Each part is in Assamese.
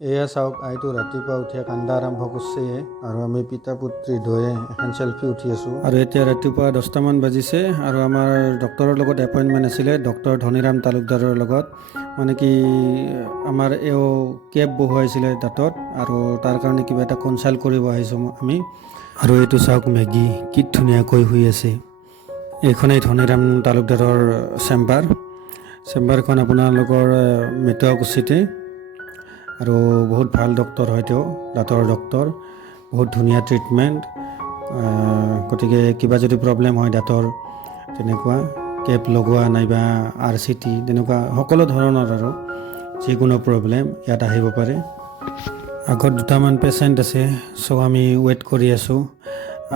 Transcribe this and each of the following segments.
এয়া চাওক আইটো ৰাতিপুৱা উঠিয়ে কান্দা আৰম্ভ কৰিছে আৰু আমি পিতা পুত্ৰী দুয়ে এখন চেলফি উঠি আছোঁ আৰু এতিয়া ৰাতিপুৱা 10টামান বাজিছে আৰু আমাৰ ডক্টৰৰ লগত এপইণ্টমেণ্ট আছিলে ডক্টৰ ধনীৰাম তালুকদাৰৰ লগত মানে কি আমাৰ এও কেব বহুৱাইছিলে দাঁতত আৰু তাৰ কাৰণে কিবা এটা কনচাল্ট কৰিব আহিছোঁ আমি আৰু এইটো চাওক মেগী কি ধুনীয়াকৈ শুই আছে এইখনেই ধনীৰাম তালুকদাৰৰ চেম্বাৰখন আপোনালোকৰ মেটুৱাকুছিতে আৰু বহুত ভাল ডক্টৰ হয় তেওঁ দাঁতৰ ডক্টৰ বহুত ধুনীয়া ট্ৰিটমেণ্ট গতিকে কিবা যদি প্ৰব্লেম হয় দাঁতৰ তেনেকুৱা কেপ লগোৱা নাইবা RCT তেনেকুৱা সকলো ধৰণৰ আৰু যিকোনো প্ৰব্লেম ইয়াত আহিব পাৰে আগত দুটামান পেচেণ্ট আছে চ' আমি ৱেইট কৰি আছোঁ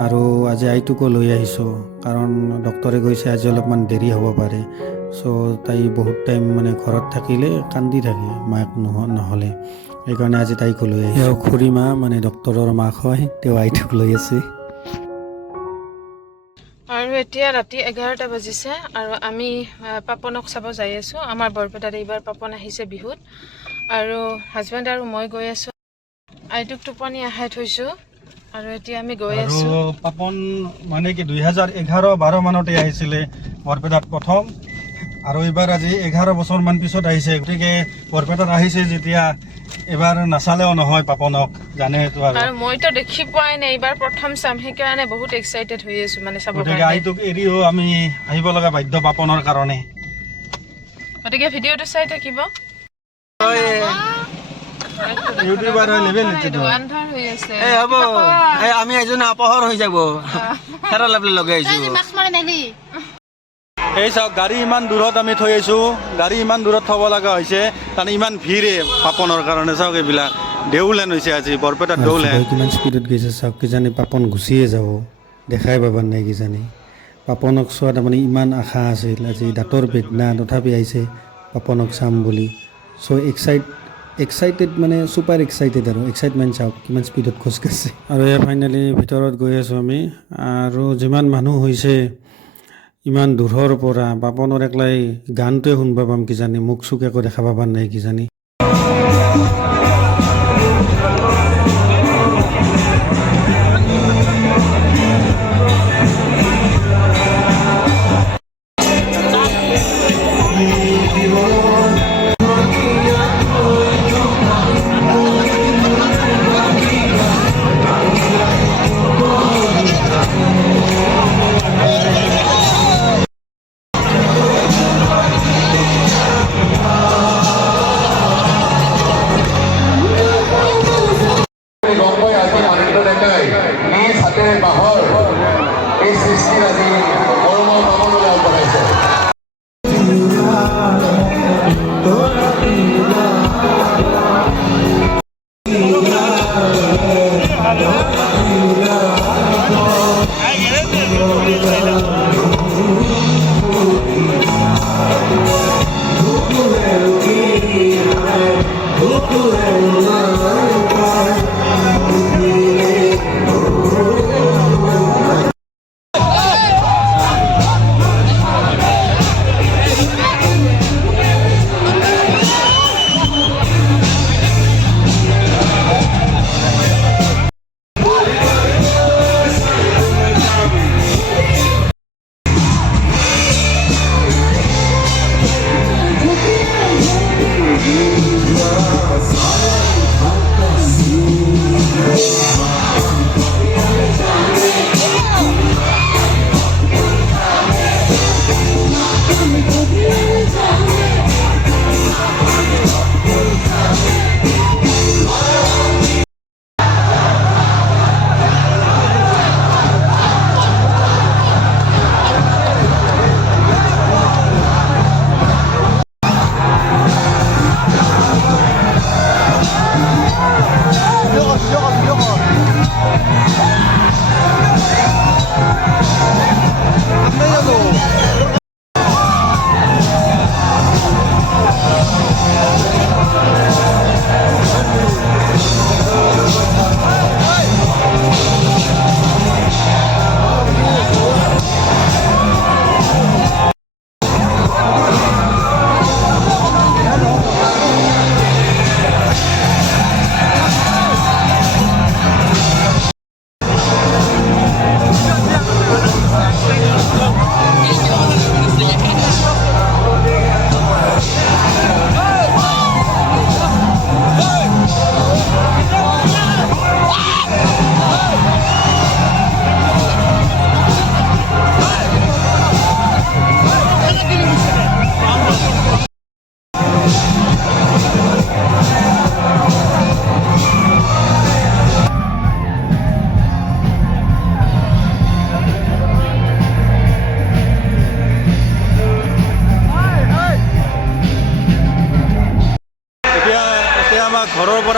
আৰু আজি আইটোকো লৈ আহিছোঁ কাৰণ ডক্টৰে কৈছে আজি অলপমান দেৰি হ'ব পাৰে চ' তাই বহুত টাইম মানে ঘৰত থাকিলে কান্দি থাকে মাক নহ'লে সেইকাৰণে আজি তাইকো লৈ আহিছে এওঁ খুৰীমা মানে ডক্টৰৰ মাক হয় তেওঁ আইটোক লৈ আছে আৰু এতিয়া ৰাতি 11টা বাজিছে আৰু আমি পাপনক চাব যাই আছোঁ আমাৰ বৰপেটাত এইবাৰ পাপন আহিছে বিহুত আৰু হাজবেণ্ড আৰু মই গৈ আছোঁ আইটোক টোপনি আহাই থৈছোঁ আৰু এতিয়া আমি গৈ আছোঁ আৰু পাপন মানে কি 2011-12 মানতে আহিছিলে বৰপেটাত প্ৰথম আৰু এইবাৰ আজি 11 বছৰমান পিছত আহিছে গতিকে বৰপেটাত আহিছে যেতিয়া এবাৰ নাচালেও নহয় পাপনক জানে এইটো আৰু মইতো দেখি পোৱাই নাই এইবাৰ প্ৰথম চাম সেইকাৰণে বহুত এক্সাইটেড হৈ আছোঁ মানে চাব গতিকে আইটোক এৰিও আমি আহিব লগা বাধ্য পাপনৰ কাৰণে গতিকে ভিডিঅ'টো চাই থাকিব ইউটিউবাৰ হৈ লেভেল নিচিত আন্ধাৰ হৈ আছে হ'ব আমি এজন আপহৰ হৈ যাব খেৰা লাভলি লগাই আহিছোঁ এই চাওক গাড়ী ইমান দূৰত আমি থৈ আহিছোঁ গাড়ী ইমান দূৰত থ'ব লগা হৈছে তাৰমানে ইমান ভিৰে পাপনৰ কাৰণে চাওক এইবিলাক দেউলেন হৈছে আজি বৰপেটাত দেউলেন কিমান স্পীডত গৈছে চাওক কিজানি পাপন গুচিয়ে যাব দেখাই পাব নাই কিজানি পাপনক চোৱা তাৰমানে ইমান আশা আছিল আজি দাঁতৰ বেদনা তথাপি আহিছে পাপনক চাম বুলি চ' এক্সাইটেড মানে ছুপাৰ এক্সাইটেড আৰু এক্সাইটমেণ্ট চাওক কিমান স্পীডত খোজকাঢ়িছে আৰু এয়া ফাইনেলি ভিতৰত গৈ আছোঁ আমি আৰু যিমান মানুহ হৈছে ইমান দূৰৰ পৰা পাপনৰ একলাই গানটোৱে শুনিব পাম কিজানি মুখ চুক একো দেখা পাব নাই কিজানি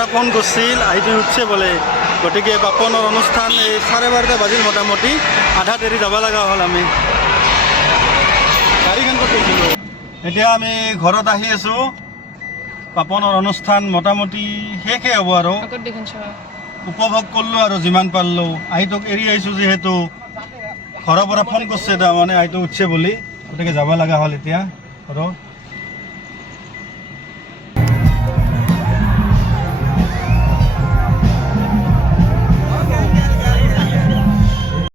পৰা ফোন কৰিছিল আইটো উঠছে বোলে, গতিকে পাপনৰ অনুষ্ঠান এই 12:30 বাজিল মোটামুটি, আধা দেৰি যাব লগা হ'ল আমি। গাড়ীখন ক'ত গৈছিলোঁ? এতিয়া আমি ঘৰত আহি আছোঁ। পাপনৰ অনুষ্ঠান মোটামুটি শেষে হ'ব আৰু আগত দেখোন চোৱা উপভোগ কৰিলোঁ আৰু যিমান পাৰিলোঁ। আইটোক এৰি আহিছোঁ যিহেতু, ঘৰৰ পৰা ফোন কৰিছে তাৰমানে আইটো উঠছে বুলি, গতিকে যাব লগা হ'ল এতিয়া ঘৰত।